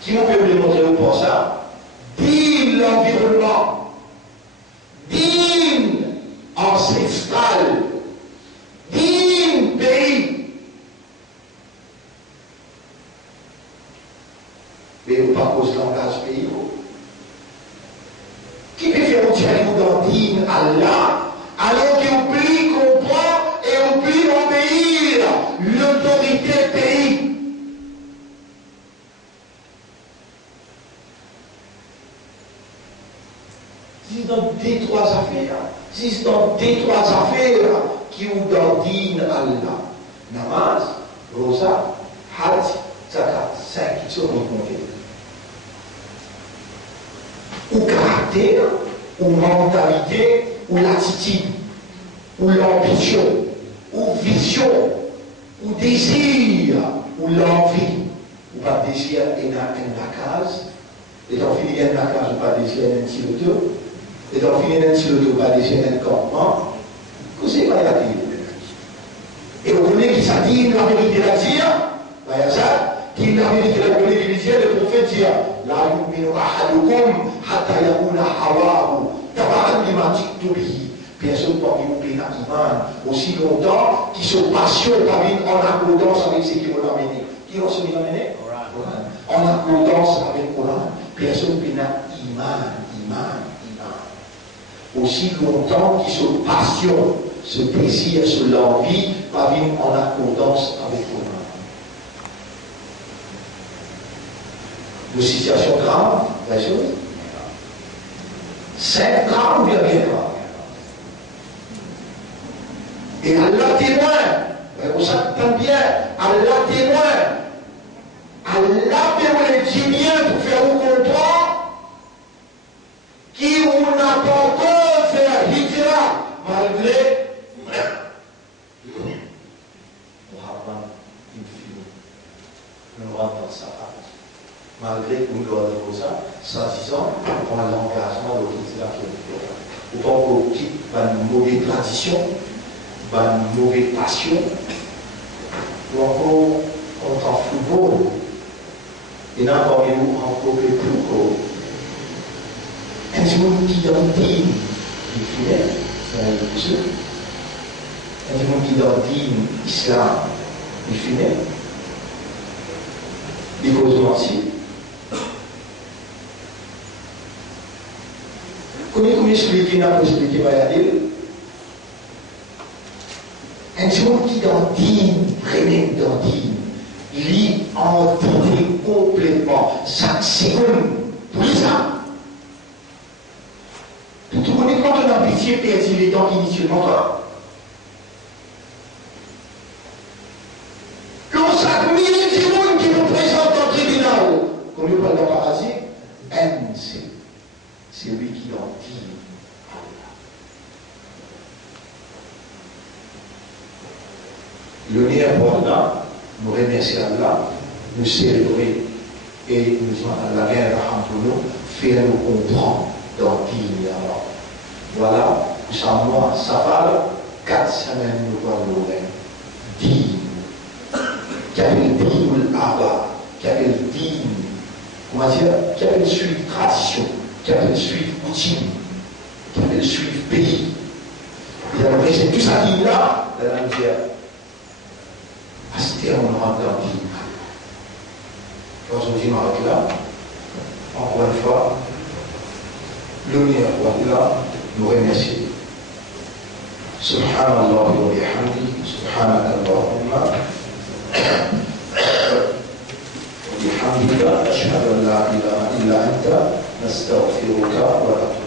Qui on peut démontrer pour ça? Digne l'environnement, digne ancestral, digne pays. Mais pas cause langage pays. Qui peut faire un dialogue dans digne Allah, alors qu'il oublie comprendre et oublie obéir l'autorité pays? C'est dans des trois affaires. C'est dans des trois affaires qui ont dans din Allah. Namaz, rosa, hajj, zakat. 5 qui sont rencontrés. Au caractère, ou mentalité, ou l'attitude, ou l'ambition, ou vision, ou désir, ou l'envie, ou pas désir et la case, et donc finir la case ou pas désir un siloto, et donc finir un siloto ou pas désir un campement, que c'est pas la vie. Et vous connaissez qui ça dit la vérité la dire, il y a ça, qui la vérité la dire, le prophète dit, la yu'minu ahadukum hatta yakuna hawahu taba'an lima ji'tu bihi. Personne parmi vous qui n'a iman aussi longtemps qui se passionne en accordance avec ce qui vous l'a amené. Qui va se amener? En accordance avec le Coran. Personne qui n'a iman. Aussi longtemps qui se passionne, se désire, se l'envie, va vivre en accordance avec le Coran. De situation grave, la chose. C'est grave ou bien grave? Et Allah témoin, vous savez bien, Allah témoin, Allah permet les djinniens pour faire vous comprendre qui on n'a pas encore fait hijra malgré Muhammad infini. Nous rentrons dans sa page. Malgré que nous doit dire ça, soi-disant, on a l'engagement de l'autorité qui est ou pas qu'on quitte une mauvaise tradition, une mauvaise passion, ou encore on t'en football. Et là, parmi nous, encore plus gros. Un monde qui identifie les fidèles, c'est un musulman. Un monde qui identifie l'islam, les fidèles. Les causes aussi. Comment expliquer, n'a pas expliqué, va y aller. Un monde qui identifie, vraiment identifie. Lui entrer complètement chaque seconde pour les âmes. Tout le monde, quand on a pitié, perdit les dents initialement, toi. L'on s'admire des gens qui nous présentent dans le tribunal. Comme il parle dans le paradis, c'est lui qui en dit. Le lien pour là, nous remercions Allah, nous célébrer et nous disons Allah pour nous, faire nous comprendre dans le alors. Voilà, ça moi, ça va 4 semaines nous voir l'oreille. Digne. Quel est le digne Abba? Quel est le digne? Comment dire? Quel est le suivi tradition? Quel est le suivi coutume? Quel est le suivi pays? Et alors, c'est tout ça qui est là, dans la misère. Asté, on rentre dans le digne. Aujourd'hui, on arrête là. Encore une fois, l'honneur là, nous remercions. Subhanallah wa bihamdi, subhanaka Allahumma. وبحمدك أشهد أن لا إله إلا أنت نستغفرك ونتوب